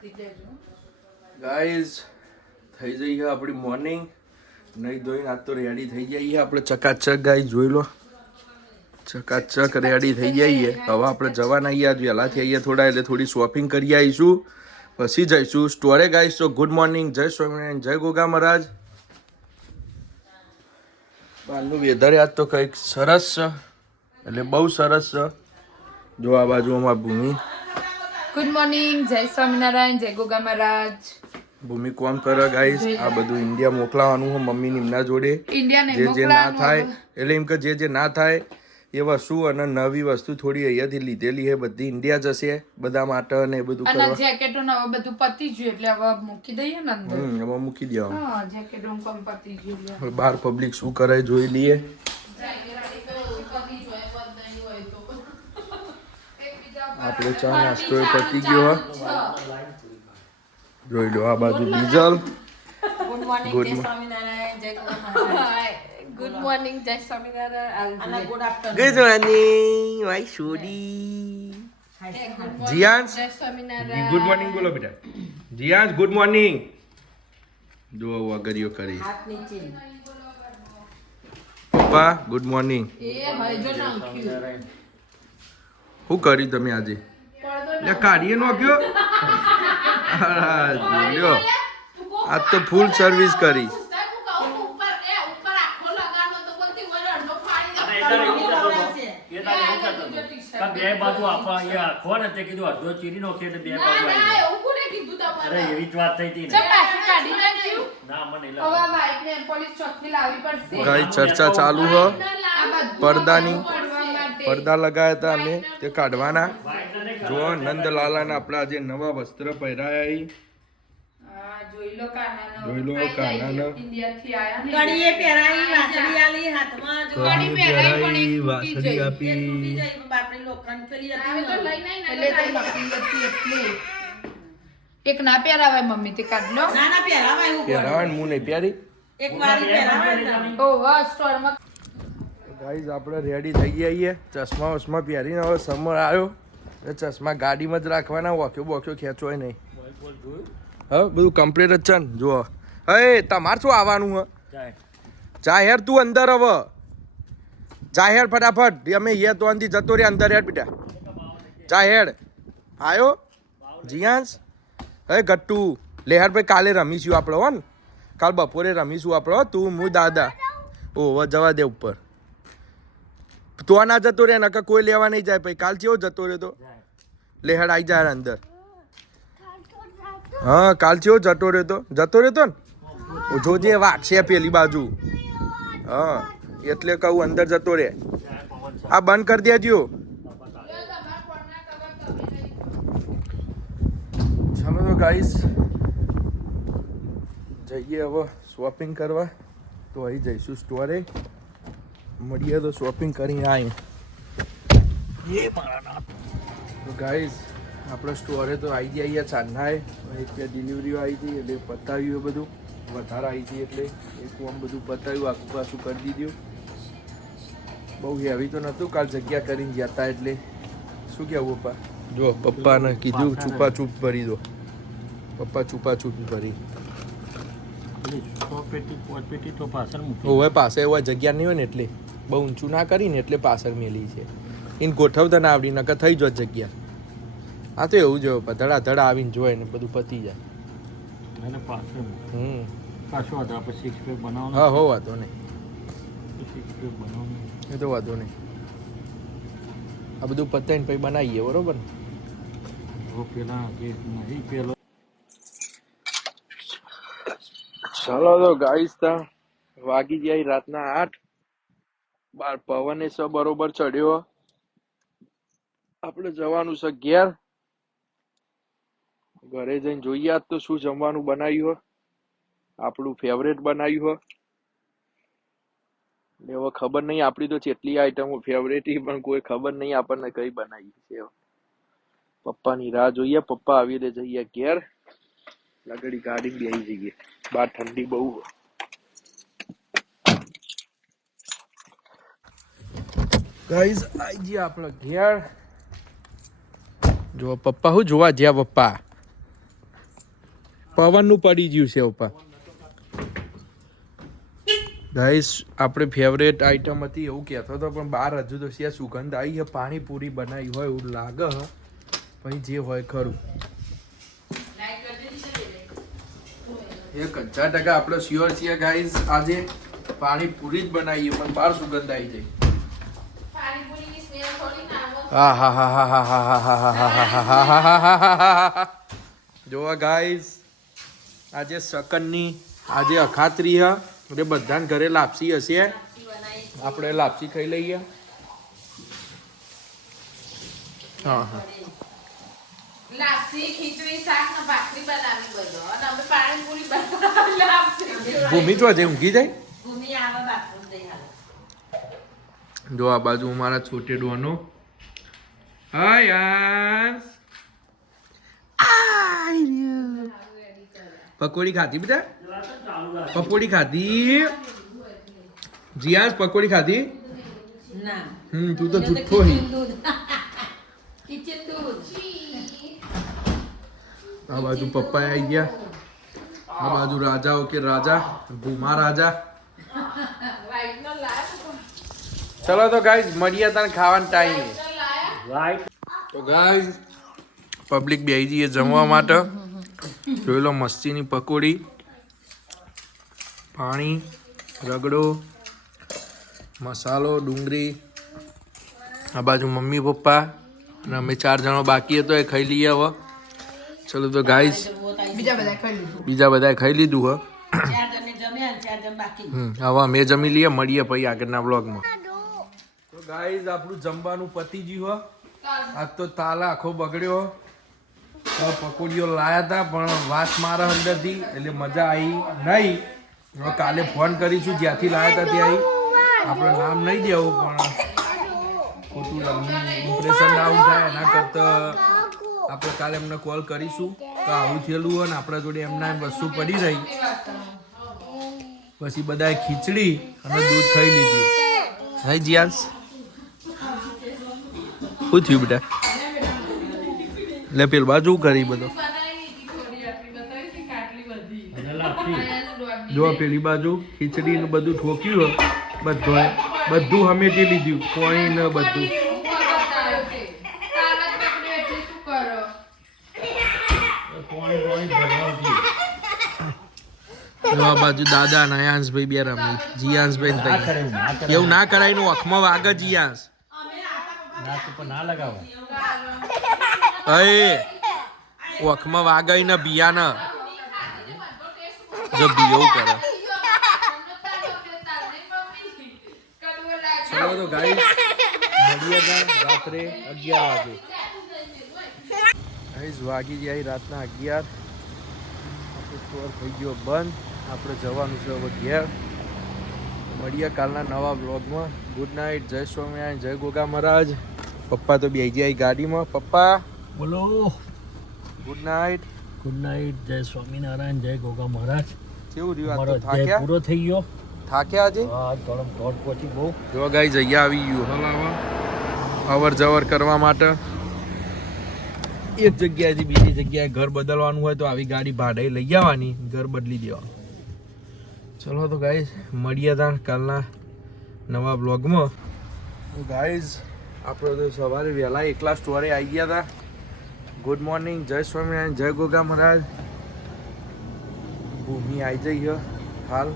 Guys થઈ જઈ છે આપણી મોર્નિંગ. નહીં ધોઈને આજ તો રેડી થઈ જઈએ આપણે ચકાચક. ગાઈ જોઈ લો, ચકાચક રેડી થઈ જઈએ. હવે આપણે જવાના આજ વહેલાથી આવીએ થોડા, એટલે થોડી શોપિંગ કરી આવીશું, પછી જઈશું સ્ટોરે. ગાઈઝ તો ગુડ મોર્નિંગ, જય સ્વામિનારાયણ, જય ગોગા મહારાજ. બહારનું વેધર આજ તો કંઈક સરસ છે, એટલે બહુ સરસ છે. જો આ બાજુ અમારા ભૂમિ. ગુડ મોર્નિંગ, જય સ્વામિનારાયણ, જય ગોગા મહારાજ. ભૂમિ કોમ કરે ગાઈસ. આ બધું ઇન્ડિયા મોકલાવાનું હોય મમ્મી નિમના જોડે. જે ના થાય એટલે એમ કે જે ના થાય એ વસ્તુ અને નવી વસ્તુ થોડી અહીંયાથી લીધેલી છે, બધી ઇન્ડિયા જશે બધા માટે અને એ બધું કરવા. જેકેટો ને હવે બધું પતી ગયું એટલે હવે મૂકી દઈએ ને અંદર. હવે મૂકી દેવાનું. હા, જેકેટો કોમ પતી ગયું. બહાર પબ્લિક શું કરે જોઈ લઈએ. આપણે ચા નાસ્તો એ પતી ગયો. જોઈ લો આ બાજુ ડીઝલ. ગુડ મોર્નિંગ, જય સ્વામિનારાયણ, જય ગોગા મહારાજ. ગુડ મોર્નિંગ, જય સ્વામિનારાયણ અને good afternoon. Good morning my છોડી. જીયાંશ જય સ્વામિનારાયણ. ગુડ મોર્નિંગ બોલો બેટા. જીયાંશ ગુડ મોર્નિંગ. જો વગરિયો કરી. હાથ નીચે. પપ્પા ગુડ મોર્નિંગ. એ હજો નાખ્યું. શું કર્યું તમે આજે? લે કાઢીએ નોખ્યો. લ્યો આજ તો ફૂલ સર્વિસ કરી. બે બાજુ આખો ને તે કીધું અડધો ચીરી નો એટલે બે બાજુ અરે એવી જ વાત થઈ હતી ને. ના મને ગાઈ ચર્ચા ચાલુ હો. પડદા લગાયા હતા અમે, તે કાઢવાના. જો નંદલાલાના આપણા જે નવા વસ્ત્ર પહેરાયા. જોઈ લો કાનાનો. ઇન્ડિયાથી આયા ને કડીએ પહેરાઈ, વાસળી આલી, હાથમાં જો કડી પહેરાઈ પણ એક તૂટી વાસળી જઈ. આપી. તૂટી જાય બાપરી લોખંડ પેલી હતી આવે તો ને. લઈ નહીં એટલે તો નકલી હતી એટલે એક ના પહેરાવાય મમ્મી તે કાઢ લો. ના ના પહેરાવાય એવું પહેરાવાનું હું નહીં પહેરી. એક વારી પહેરાવાય ને. ઓ વાહ સ્ટોરમાં ગાઈઝ આપણે રેડી થઈ ગયા. ચશ્મા વસમા પહેરીને હવે સમર આવ્યો. ચશ્મા ગાડીમાં જ રાખવાના, વોક્યો બોક્યો ખેંચવાય નહીં. હા બધું કમ્પ્લીટ જ છે ને. જુઓ હે તમારે શું આવવાનું હે? જાહેર તું અંદર હવે જાહેર ફટાફટ. અમે એ તો અંદી જતો રે અંદર હેડ બેટા. જાહેર આવ્યો જીયાંશ. હે ગટ્ટુ લેહર ભાઈ કાલે રમીશું આપણે હો ને. કાલ બપોરે રમીશું આપણે હો. તું હું દાદા ઓ જવા દે ઉપર. તો ના જતો રે નકર કોઈ લેવા નહીં જાય. પછી કાલ ચેવો જતો રહ્યો તો લેહડ આવી જાય અંદર. હા કાલ ચેવો જતો રહ્યો તો ને. જોજે વાગશે પેલી બાજુ. હા એટલે કહું અંદર જતો રે. આ બંધ કરી દેજો. ચાલો તો ગાઈસ જઈએ હવે શોપિંગ કરવા. તો અહીં જઈશું સ્ટોરે. મળીએ તો શોપિંગ કરીને આવીએ. તો ગાઈઝ આપણે સ્ટોરે તો આવી જઈએ ચાંદનાએ. ત્યાં ડિલિવરીઓ આવી હતી એટલે પતાવ્યું બધું. વધારે આવી હતી એટલે એક આમ બધું પતાવ્યું, આખું પાછું કરી દીધું. બહુ હેવી તો નહોતું, કાલ જગ્યા કરીને ગયા હતા એટલે. શું કહેવું પપ્પા? જો પપ્પાને કીધું છુપા છૂપ ભરી દો. પપ્પા છુપા છૂપ ભરી. હવે પાસે હોય જગ્યા નહીં હોય ને એટલે બહુ ઊંચું ના કરીને એટલે પાછળ મેલી છે. એને ગોઠવતા ના આવડી નકર થઈ જોત જગ્યા. આ તો એવું જ ધડા આવીને જોય ને બધું પતી જાય. હા હો વાંધો નહીં, એ તો વાંધો નહીં. આ બધું પતાવીને પછી બનાવીએ બરોબર ને. ચાલો તો ગાઈસ તા વાગી જાય રાતના 8. બાર પવન એ બરોબર ચડ્યો. આપણે જવાનું છે ઘેર. ઘરે જઈને જોઈએ આજ તો શું જમવાનું બનાવ્યું. આપણું ફેવરેટ બનાવ્યું. હવે ખબર નહીં આપણી તો કેટલી આઈટમો ફેવરેટ પણ કોઈ ખબર નહીં આપણને કઈ બનાવી છે. પપ્પાની રાહ જોઈએ. પપ્પા આવી દે જઈએ ઘેર. લગડી ગાડી બેસી જઈએ. બહાર ઠંડી બહુ. ગાઈઝ આઈ ગયા આપણે ઘેર. જો પપ્પા હું જોવા જ્યાં પપ્પા પવનનું પડી ગયું છે ઉપર. ગાઈસ આપણે ફેવરેટ આઈટમ હતી એવું કહેતો હતો પણ બહાર હજુ તો છે સુગંધ આવી છે. પાણીપુરી બનાવી હોય એવું લાગે હ. પછી જે હોય ખરું 1000% આપણે શ્યોર છીએ ગાઈસ આજે પાણીપુરી જ બનાવીએ પણ બહાર સુગંધ આવી જાય. હા હા હા હા હા હા હા હા હા. જોવા ગાઈસ આજે શકનની આજે અખાત્રી હ એટલે બધાને ઘરે લાપસી હશે. આપણે લાપસી ખાઈ લઈએ. હા હા લાપસી ખીચડી શાક ને ભાખરી બનાવી બધો અને અમે પાણીપુરી બનાવી લાપસી ભૂમિ તો આજે ઊંઘી જાય. ભૂમિ આવે બાથરૂમ જઈ હાલે. જો આ બાજુ મારા છોટે ડોનો. હાય યાર પકોડી ખાધી બેટા? પકોડી ખાધી? જીયાસ પકોડી ખાધી? ના તું તો જુઠ્ઠો હી. કિચન દૂધ આ બાજુ પપ્પા આવી ગયા. આ બાજુ રાજાઓ કે રાજા ભૂમા રાજા. ચલો તો ગાઈઝ મળીએ તને ખાવાનો ટાઈમ. રાઈટ. તો ગાઈઝ પબ્લિક બેહી જઈએ જમવા માટે. જોઈ લો મસ્તીની પકોડી, પાણી, રગડો, મસાલો, ડુંગળી. આ બાજુ મમ્મી પપ્પા અને અમે 4 જણો બાકી હતો એ ખાઈ લઈએ હવે. ચલો તો ગાઈઝ બીજા બધા ખાઈ લીધું હ. 4 જણને જમ્યા 4 જણ બાકી. હવે અમે જમી લઈએ. મળીએ પછી આગળના વ્લોગમાં. તો ગાઈઝ આપણું જમવાનું પતી ગયું હ. આજ તો તાલા આખો બગડ્યો. પકોડીઓ લાયા હતા પણ વાસ મારા અંદરથી એટલે મજા આવી નહીં. હવે કાલે ફોન કરીશું જ્યાંથી લાયા હતા ત્યાં. આપણે નામ નહીં દેવું પણ ખોટું ઇમ્પ્રેશન ડાઉન થાય એના કરતાં આપણે કાલે એમને કોલ કરીશું તો આવું થયેલું હોય ને આપણા જોડે એમના વસ્તુ પડી રહી. પછી બધાએ ખીચડી અને દૂધ ખાઈ લીધું. હા જીયાસ શું થયું બેટા? લે પેલ બાજુ કરી બધો જો પેલી બાજુ ખીચડી ને બધું ઠોક્યું બધું હમેટી લીધું. કોઈ ને બધું આ બાજુ દાદા ને અયાંશભાઈ બે રમી. જીયાંશભાઈ એવું ના કરાય નું અખમાં વાગે જીયાંશ. ના લગાવો. અય વખમાં વાગઈ ને બિયા ને જો બીયો કરે. ચલો તો ગાઈસ મળીએ રાત્રે 11 વાગે. ગાઈસ વાગી જાય રાતના 11. આપણે ટોર થઈ ગયો બંધ. આપણે જવાનું છે હવે ઘેર. મળીએ કાલના નવા બ્લોગમાં. Good night. જય સ્વામિનારાયણ. જય ગોગા મહારાજ. પપ્પા તો બેસી જાય ગાડીમાં. પપ્પા બોલો. Good night. Good night. જય સ્વામિનારાયણ. જય ગોગા મહારાજ. કેવું રહ્યું? મારો આજ તો થાક્યા? પૂરો થઈ ગયો. થાક્યા આજે? હા થોડો દોડ પહોંચી બહુ. જો ગાઈસ અહીંયા આવી ગયું હલાવા અવર જવર કરવા માટે. એક જગ્યાએથી બીજી જગ્યાએ ઘર બદલવાનું હોય તો આવી ગાડી ભાડે લઈ આવવાની, ઘર બદલી દેવાનું. ચલો તો ગાઈસ મળીએ ત્યાં કાલના નવા બ્લોગમાં. તો ગાઈસ આપણે તો સવારે વહેલા એકલા સ્ટોરે આવી ગયા હતા. Good morning. જય સ્વામિનારાયણ. જય ગોગા મહારાજ. ભૂમિ આવી જઈ હાલ.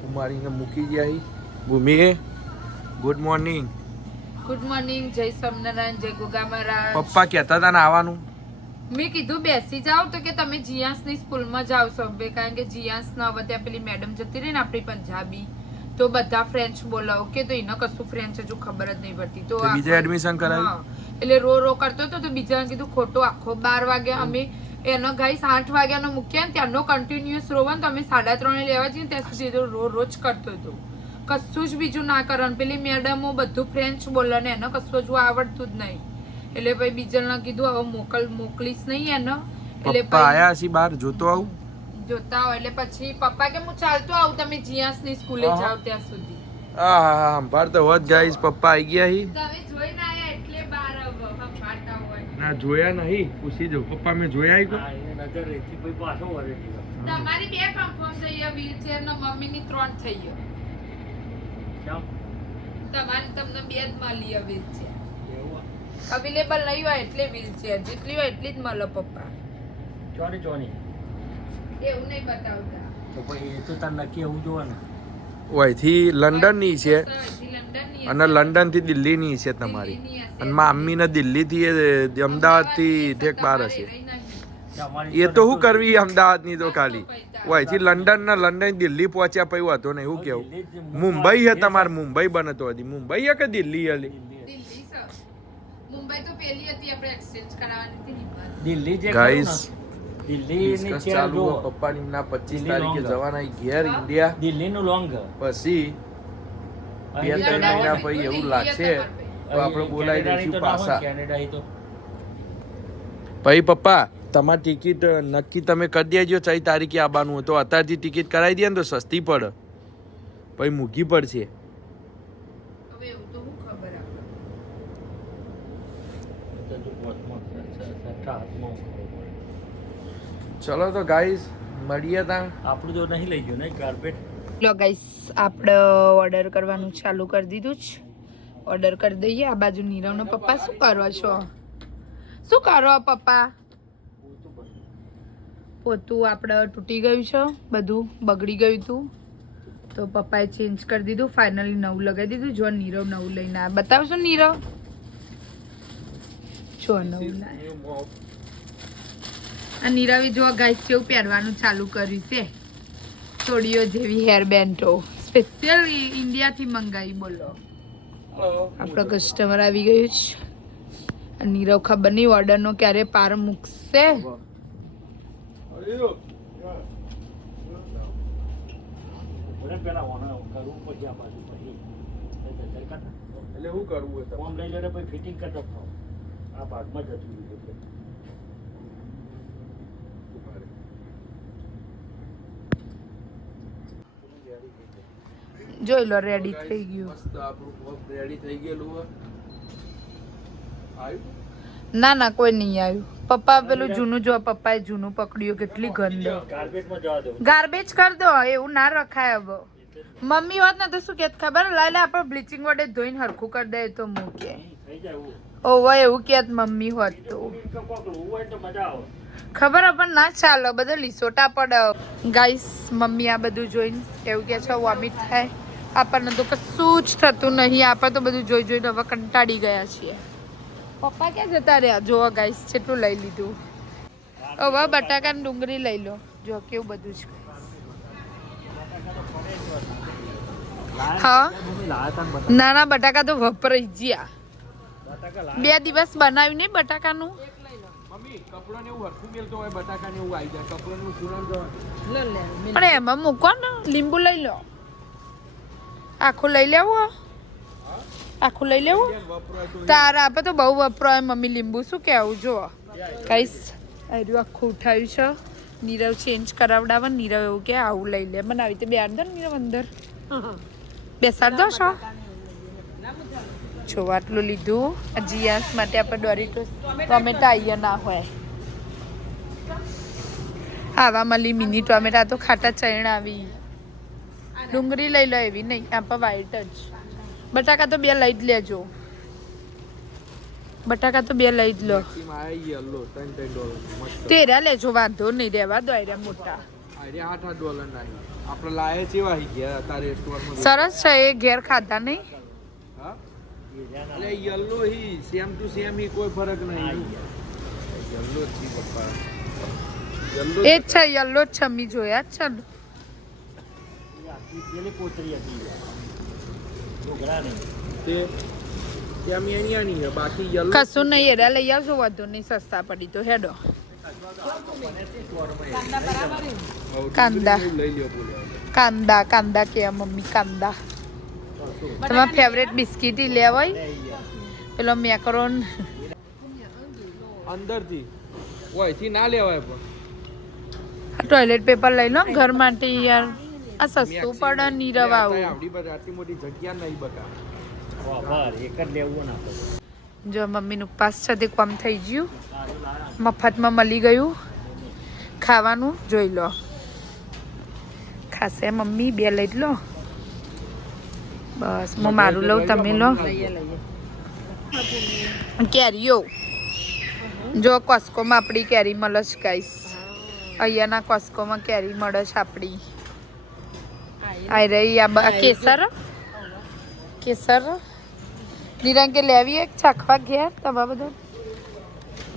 કુમારીને મૂકી ગયા. ભૂમિ ગુડ મોર્નિંગ. Good morning. જય સ્વામિનારાયણ. જય ગોગા મહારાજ. પપ્પા કહેતા હતા ને આવવાનું. મેં કીધું બેસી જાઓ તો કે તમે જીયાસની સ્કૂલમાં જાઓ સબે, કારણ કે જીયાસ ના હવે ત્યાં પેલી મેડમ જતી રહી ને આપણી પંજાબી, તો બધા ફ્રેન્ચ બોલાવો કે તો એને કશું ફ્રેન્ચ હજુ ખબર જ નહીં પડતી. તો બીજે એડમિશન કરાવ્યું એટલે રો કરતો હતો તો બીજા કીધું ખોટો આખો 12 વાગે અમે એનો ગાઈસ 8 વાગ્યાનો મૂક્યા ને ત્યાંનો કન્ટિન્યુઅસ રોવાનું તો અમે 3:30 લેવા જઈએ ત્યાં સુધી તો રોજ કરતો હતો. કશું જ બીજું ના કરવાનું. પેલી મેડમો બધું ફ્રેન્ચ બોલે ને એને કશું હજુ આવડતું જ નહીં. એટલે ભાઈ બીજા કીધું હવે મોકલીશ નહીં એને. એટલે પપ્પા આયા છે બહાર જોતો આવું જોતા હોય એટલે પછી પપ્પા કે હું ચાલતો આવું તમે જીયાસની સ્કૂલે જાવ ત્યાં સુધી. હા સંભાળતો હોત ગાઈસ. પપ્પા આવી ગયા હી. તમે જોઈને આયા એટલે બહાર સંભાળતા હોય. ના ના જોયા નહીં પૂછી જો પપ્પા મેં જોયા ઈ કોઈ? હા, એને નજર રહેતી પછી પાછો વળે દીધો. તમારી 2 કન્ફર્મ થઈ ગયા વ્હીલચેર ને મમ્મીની 3 થઈ ગયો. કેમ? તમારી તમને 2 જ મળી હવે વ્હીલચેર. એવું? અવેલેબલ નહીં હોય એટલે વ્હીલચેર જેટલી હોય એટલી જ મળે પપ્પા. ચોની એવું નહીં બતાવતા. તો પછી એ તો તાર નક્કી એવું જોવે ને. ઓયથી લંડનની છે અહીંથી લંડનની અને લંડનથી દિલ્હીની છે તમારી અને મામ્મીને દિલ્હીથી અમદાવાદથી ઠેક બહાર હશે અમારી એ તો શું કરવી અમદાવાદની તો ખાલી ઓયથી લંડન ને લંડન દિલ્હી પહોંચ્યા પછી વાતો ને એવું કેવું મુંબઈ હે તમારે મુંબઈ બને તો હતી મુંબઈ હે કે દિલ્હી હલી દિલ્હી સર મુંબઈ તો પેલી હતી આપણે એક્સચેન્જ કરાવવાની હતી નિભાત. દિલ્હી જે ગાઈસ દિલ્હીની ડિસ્કસ ચેર ચાલુ જો હે. પપ્પાની ના 25 દિલ્હી તારીખે long જવાના ઘેર ઇન્ડિયા દિલ્હીનું લોંગ પછી 2-3 મહિના પછી એવું લાગશે તો આપણે બોલાવી દઈશું પાછા કેનેડા તો ભાઈ પપ્પા તમારી ટિકિટ નક્કી તમે કરી દેજો 4 તારીખે આવવાનું હોય તો અત્યારથી ટિકિટ કરાવી દે ને તો સસ્તી પડે પછી મૂકી પડશે હવે એવું તો હું ખબર આપણે. ચલો તો ગાઈસ મળીએ ત્યાં આપણું જો નહીં લઈ ગયો ને કાર્પેટ લો ગાઈસ આપણે ઓર્ડર કરવાનું ચાલુ કરી દીધું છે. ઓર્ડર કરી દઈએ. આ બાજુ નીરવનો પપ્પા શું કરો છો? શું કરો પપ્પા? પોતું આપણે તૂટી ગયું છે, બધું બગડી ગયું હતું તો પપ્પાએ ચેન્જ કરી દીધું. ફાઇનલી નવું લગાવી દીધું. જો નીરવ નવું લઈને આ બતાવશો નીરવ? જો નવું લાવ્યો. આ નીરવે જો ગાઈસ જેવું પહેરવાનું ચાલુ કર્યું છે. ચોડીઓ જેવી હેર બેન્ડો સ્પેશિયલ ઇન્ડિયાથી મંગાવી. બોલો આપણો કસ્ટમર આવી ગયું છે. આ નીરવ ખબર નહીં ઓર્ડરનો ક્યારે પાર મૂકશે. પેલા કરવું પછી આ બાજુ પછી એટલે શું કરવું હોય ફોર્મ લઈ લે પછી ફિટિંગ કરતો આ ભાગમાં જ હતું એટલે જોઈ લો રેડી થઈ ગયું. મસ્ત આપણું પગ રેડી થઈ ગયેલું હે. આવ્યું ના ના કોઈ નહીં આવ્યું. પપ્પા પેલું જૂનું જો પપ્પાએ જૂનું પકડ્યું કેટલી ગંદ. કાર્પેટમાં જવા દઉં ગાર્બેજ કર દો. એવું ના રખાય હવે. મમ્મી હોત ને તો શું કેત ખબર? લાય લે આપણે બ્લીચિંગ વડે ધોઈને હરખું કરી દઈએ તો મૂકે. થઈ જાય એવું ઓવા એવું કેત મમ્મી હોત તો કોક લોવું હોય તો મજા આવે ખબર પણ ના ચાલો બધો લીસોટા પડે. ગાઈસ મમ્મી આ બધું જોઈને એવું કે છે વોમિટ થાય. આપણને તો કશું જ થતું નહીં. આપણે તો બધું જોઈ જોઈને હવે કંટાળી ગયા છીએ. પપ્પા ક્યાં જતા રહ્યા? જોવો ગાઈસ કેટલું લઈ લીધું. હવે બટાકા ને ડુંગળી લઈ લો. જો કેવું બધું છે. હા ના ના બટાકા તો વપરાઈ ગયા. 2 દિવસ બનાવ્યું નહીં બટાકાનું. મમ્મી કપડો ને એવું હરખું મેલતો હોય બટાકા ને એવું આવી જાય કપડો નું સુરણ પણ એમાં મૂકો ને લીંબુ લઈ લો. આખું લઈ લેવું? આખું લઈ લેવું? તારા આપે તો બહુ વપરાય મમ્મી લીંબુ. શું કહેવું? જો કઈશ આર્યું આખું ઉઠાવ્યું છે. નીરવ ચેન્જ કરાવડાવે. નીરવ એવું કે આવું લઈ લે. મને આવી રીતે બેસાડ દો નીરવ અંદર. બેસાડ દો છો. જો આટલું લીધું. જીયાસ માટે આપણે ડોરિટોસ ટોમેટા અહીંયા ના હોય. આવા મળી મિની ટોમેટા તો ખાટા ચૈણા આવી. ડુંગળી લઈ લો એવી નહીં આપણે વ્હાઈટ જ. બટાકા તો 2 લઈ જ લેજો. બટાકા તો 2 લઈ જ લો. $3 મસ્ત તેરા લેજો વાંધો નહીં. રહેવા દો આર્યા મોટા. આઈડિયા $8 નાખી આપણે લાયે ચેવા હી ગયા અત્યારે સ્ટોરમાં સરસ છે એ ઘેર ખાધા નહીં. હા એટલે યલો હી સેમ ટુ સેમ હી કોઈ ફરક નહીં યલો જ છે પપ્પા યલો એ જ છે યલો જ છે. મી જોયા જ છે ને. પેલી કોતરી હતી ઘોઘરા નહીં તે ત્યાં મેનિયાની છે બાકી યલો કશું નહીં. એરા લઈ આવજો વાંધો નહીં. સસ્તા પડી તો હેડો. કાંદા લઈ લ્યો બોલે કાંદા કાંદા કે મમ્મી કાંદા. તમારા ફેવરેટ બિસ્કીટ લેવાય પેલો મેકરોન. અંદરથી ઓયથી ના લેવાય પણ ટોયલેટ પેપર લઈ લો ઘર માટે યાર. આ સસ્તું પડે. નીરવ આવું આવડી બધી આટલી મોટી જગ્યા નહીં બકા વાહ એક જ લેવું ના જો મમ્મીનું ઉપવાસ છે તે કમ થઈ ગયું, મફતમાં મળી ગયું ખાવાનું. જોઈ લો, ખાશે મમ્મી 2 લઈ લો. બસ હું મારું લઉં, તમે લો. કેરીઓ જો કોસ્કોમાં આપણી કેરી મળે છે ગાઈસ. અહીંયાના કોસ્કોમાં કેરી મળે છે આપણી. આ રહી આ કેસર. કેસર નિરંકે લેવી એક ચાખવા ઘેર તમારા બધા.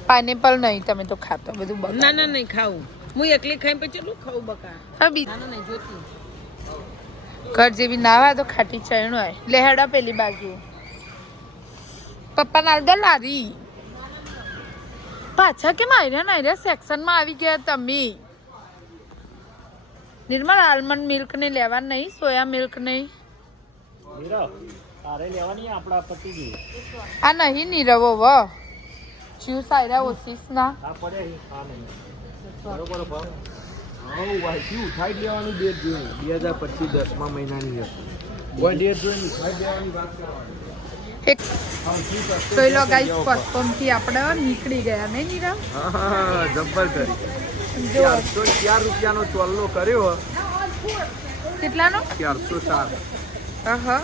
પાઇનેપલ નહીં, તમે તો ખાતો બધું બકા. ના ના નહીં ખાવું, હું એકલી ખાઈ પછી ચેટલું ખાવું બકા. હા બી ના નહીં જોતી. ઘર જેવી ના હોય તો ખાટી ચણ હોય. લેહડા પેલી બાજુ પપ્પા ના દે લારી. પાછા કેમ આયરા સેક્શનમાં આવી ગયા તમે? નિર્મલ આલમંડ મિલ્ક ને લેવા નહીં, સોયા મિલ્ક નહીં. આ નહીં નીરવો વ જ્યુસ આયરા ઓસીસ ના. ઉઠાઈ લેવાની ડેટ જોઈ 2025 10મા મહિનાની છે. કોઈ ડેટ જોઈને ઉઠાઈ દેવાની વાત કરવાની. એક જોઈ લો ગાઈસ, કોસ્કોમ થી આપણે નીકળી ગયા નહીં નીરવ? હા જબ્બર કરી. જો 404 રૂપિયાનો ચોલ્લો કર્યો. કેટલાનો? 404. હા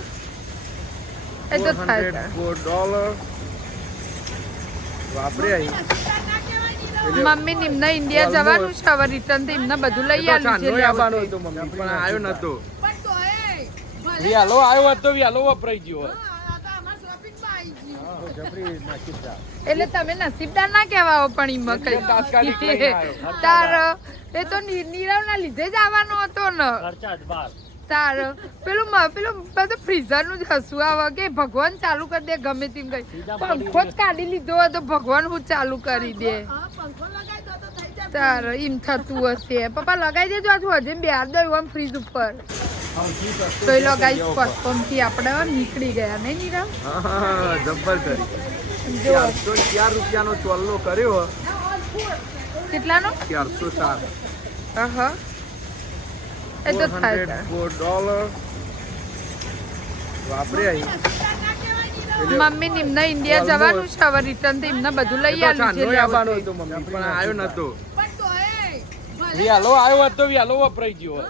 એ તો થાય. $4 વાપરે અહીં. મમ્મી નિમ્ન ઇન્ડિયા જવાનું છે, હવે રિટર્ન થી એમને બધું લઈ આવ્યું છે. આવવાનો હતો મમ્મી પણ આવ્યો નતો. વિયાલો આવ્યો હતો, વિયાલો વપરાઈ ગયો. એટલે તમે નસીબદાર ના કહેવાઓ, પણ ઈમાં કઈ તાત્કાલિક લઈને આવ્યો. તાર એ તો નીરવ ના લીધે જ આવવાનો હતો ને. તાર પેલું બધું ફ્રીઝર નું જ હસવું આવે કે ભગવાન ચાલુ કરી દે ગમે તેમ કઈ. પંખો જ કાઢી લીધો હોય તો ભગવાન હું ચાલુ કરી દે. તાર એમ થતું હશે. પપ્પા લગાઈ દેજો આજુ હજે 2 દઉં આમ ફ્રીજ ઉપર. જોઈ લો ગાઈસ, કોસ્કોમ થી આપણે નીકળી ગયા નહીં નીરવ? હા જબ્બર કરી. 404 રૂપિયાનો ચોલ્લો કર્યો. કેટલાનો? 404. હા એ તો થાય. $4 વાપરે અહીં. મમ્મી નિમ્ન ઇન્ડિયા જવાનું છે, હવે રિટર્ન થી એમને બધું લઈ આવ્યું છે. આવવાનો હતો મમ્મી પણ આવ્યો નતો. વિયાલો આવ્યો હતો, વિયાલો વપરાઈ ગયો.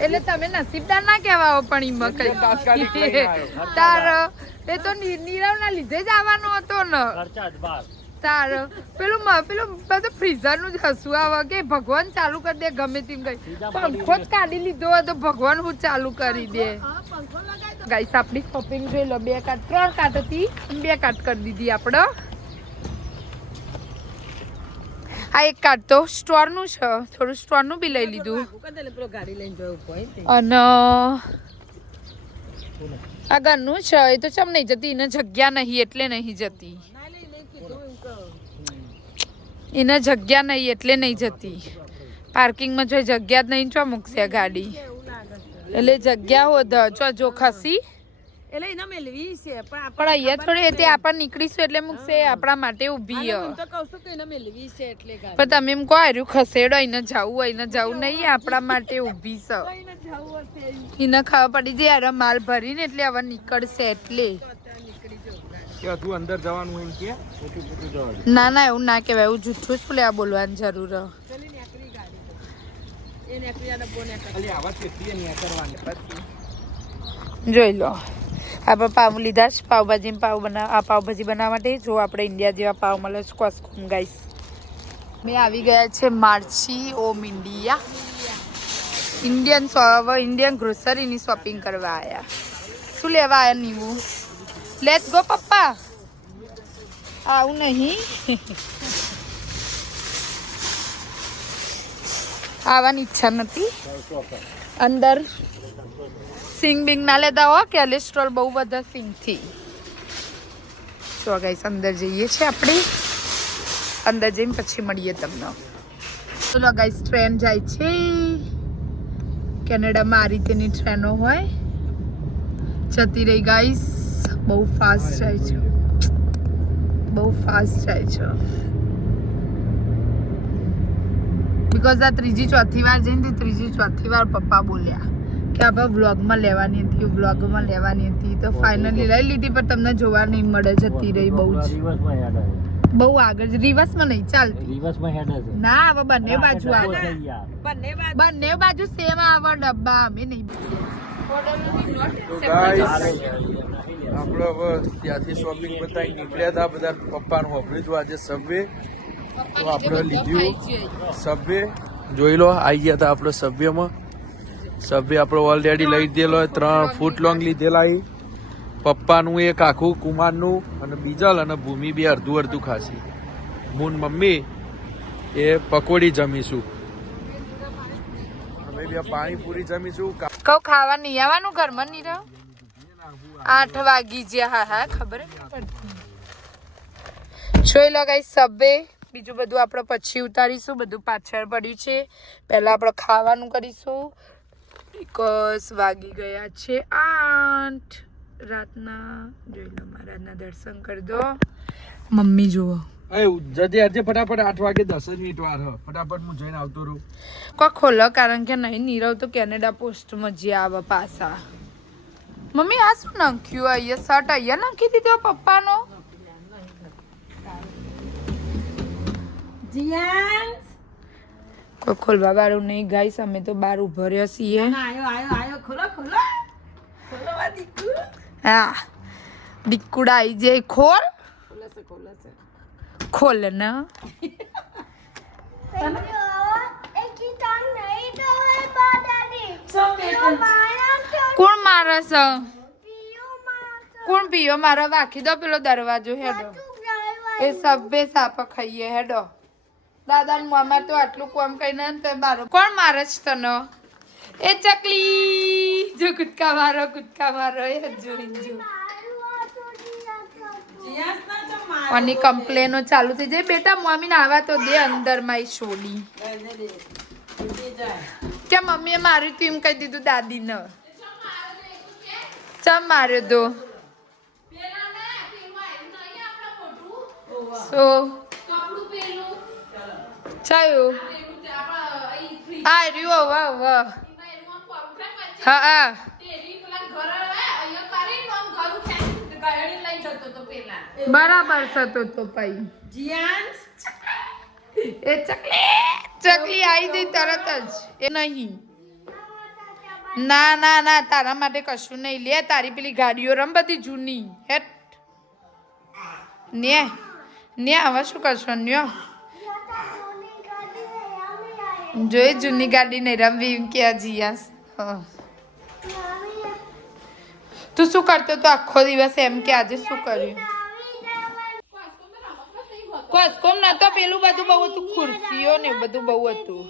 એટલે તમે નસીબદાર ના કહેવાઓ, પણ ઈમાં કઈ. તાત્કાલિક લઈને આવ્યો. તાર એ તો નીરવ ના લીધે જ આવવાનો હતો ને. તાર પેલું બધું ફ્રીઝર નું જ હસવું આવે કે ભગવાન ચાલુ કરી દે ગમે તેમ કઈ. પંખો જ કાઢી લીધો હોય તો ભગવાન હું ચાલુ કરી દે. ગાઈસ આપણી શોપિંગ જોઈ લો. 2 કાર્ડ 3 કાર્ડ હતી, 2 કાર્ડ કરી દીધી આપણે. આ એક કાર્ડ તો સ્ટોર નું છે, થોડું સ્ટોર નું બી લઈ લીધું. ગાડી લઈને જવું કોઈ. અને આ ઘરનું છે, એ તો ચમ નહીં જતી, એને જગ્યા નહીં એટલે નહીં જતી. એને જગ્યા નહીં એટલે નહીં જતી. પાર્કિંગમાં જો જગ્યા જ નહીં, ચો મૂકશે ગાડી? એટલે જગ્યા હોત ચો જો ખસી. એટલે એને મેળવી છે પણ અહીંયા થોડી તે આપણને નીકળીશું એટલે મૂકશે આપણા માટે ઊભી. હું તો કહું છું કે એને મેળવી છે એટલે ગાડી. પણ તમે એમ કહો હાર્યું ખસેડો, એને જવું હોય એને જવું નહીં, આપણા માટે ઊભી છે. એને ખબર પડી જાય યાર માલ ભરીને એટલે હવે નીકળશે એટલે. કે તું અંદર જવાનું હોય કે ના ના એવું ના કહેવાય, એવું જૂઠું જ લેવા બોલવાની જરૂર. ખાલી આવા કેટલી નહીં કરવાની. જોઈ લો આપણે પાવ લીધા છે, પાવભાજી પાવભાજી બનાવવા માટે. જો આપણે ઇન્ડિયા જેવા પાવ મળે છે કોસ્કોમ ગાઈસ. મેં આવી ગયા છે માર્ચી ઓમ ઇન્ડિયા. ઇન્ડિયન ગ્રોસરીની શોપિંગ કરવા આવ્યા. શું લેવા આવ્યા નીવું? લેટ્સ ગો પપ્પા. આવું નહીં, આવવાની ઈચ્છા નથી. અંદર સિંગ બિંગ ના લેતા હો, કોલેસ્ટ્રોલ બહુ બધા સિંગ થી. તો ગાઈસ અંદર જઈએ છે આપણે. અંદર જઈને પછી મળીએ તમને. ચલો ગાઈસ ટ્રેન જાય છે. કેનેડામાં આ રીતેની ટ્રેનો હોય, જતી રહી ગાઈસ. બહુ ફાસ્ટ જાય છે, બહુ ફાસ્ટ જાય છે. બીકોઝ આ 3જી 4થી વાર જઈને 3જી 4થી વાર પપ્પા બોલ્યા કે આપણે વ્લોગમાં લેવાની હતી તો ફાઇનલી લઈ લીધી પણ તમને જોવા નહીં મળે જતી રહી બહુ જ રિવર્સમાં હેડ છે બહુ આગળ રિવર્સમાં નહીં ચાલતી રિવર્સમાં હેડ છે ના હવે બંને બાજુ આવે બંને બાજુ બંને બાજુ સેમ આવે ડબ્બા અમે નહીં તો ગાઈસ આપણે હવે ત્યાંથી શોપિંગ બતાવી નીકળ્યા હતા બધા પપ્પાનું હોભળ્યું આજે સબવે તો આપણે લીધું સબવે જોઈ લો આવી ગયા હતા આપણે સબવેમાં સબવે આપણે ઓલરેડી લઈ દીધેલો 3 ફૂટ લોંગ લીધેલા અહીં પપ્પાનું એક આખું કુમારનું અને બીજલ અને ભૂમિ બી અડધું ખાસી મૂન મમ્મી એ પકોડી જમીશું અમે બી પાણીપુરી જમીશું કહું ખાવા નહીં આવવાનું ઘરમાં નહીં રહો 8 વાગી જ્યાં હા ખબર જોઈ લો ગાઈસ સબવે બીજું બધું આપણે પછી ઉતારીશું બધું પાછળ પડ્યું છે પહેલા આપણે ખાવાનું કરીશું બીકોઝ વાગી ગયા છે 8 રાતના જોઈ લો મહારાજના દર્શન કરી દો મમ્મી જુઓ જજે આજે ફટાફટ 8 વાગે 10 મિનિટ વાર હ ફટાફટ હું જઈને આવતો રહું કોઈ ખોલો કારણ કે નહીં નીરવ તો કેનેડા પોસ્ટમાં જે આવે પાછા મમ્મી આ શું નાખ્યું અહીંયા શર્ટ અહીંયા નાખી દીધો પપ્પાનો જીયાન્સ કોઈ ખોલવા વાળું નહીં ગાઈસ અમે તો બહાર ઉભા રહ્યા છીએ આયો ખોલો ખોલો ખોલવા દીકુ હા દીકુડા આવી જાય ખોલ ખોલશે ખોલ ને કોણ મારે છે કોણ પીયો મારો વાખી દો પેલો દરવાજો હેડો એ સબે સાપા ખાઈએ હેડો દાદા મામા તો આટલું કામ કહીને તો બારો કોણ મારે છે તને એ ચકલી જો કૂદકા મારો એ જોઈને જો અને કમ્પ્લેનો ચાલુ થઈ જાય બેટા મમ્મી ને આવા તો દે અંદર માં છોડી કે મમ્મીએ માર્યું તું એમ કહી દીધું દાદી ને ચમ માર્યો તો સો ચાયું આ રહ્યું વાહ વાહ હા બરાબર થતો તો ભાઈ જીયાન્સ એ ચકલી આવી ગઈ તરત જ એ નહીં ના તારા માટે કશું નહીં લે તારી પેલી ગાડીઓ રમ બધી જૂની હેટ ને હવે શું કરશો ન્યો જોઈ જૂની ગાડી નહીં રમવી એમ કે જીયાસ તું શું કરતો તો આખો દિવસ એમ કે આજે શું કર્યું કોસ્કોમ નતો પેલું બધું બહુ હતું ખુરશીઓ ને બધું બહુ હતું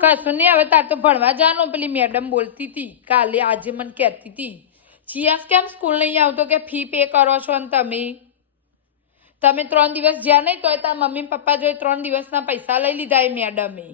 કશું નહીં હવે તાર તો ભણવા જવાનું પેલી મેડમ બોલતી હતી કાલે આજે મને કહેતી હતી ચિયાસ કેમ સ્કૂલ નહીં આવતો કે ફી પે કરો છો ને તમે 3 દિવસ જ્યાં નહીં તોય તાર મમ્મી પપ્પા જોઈ 3 દિવસના પૈસા લઈ લીધા એ મેડમે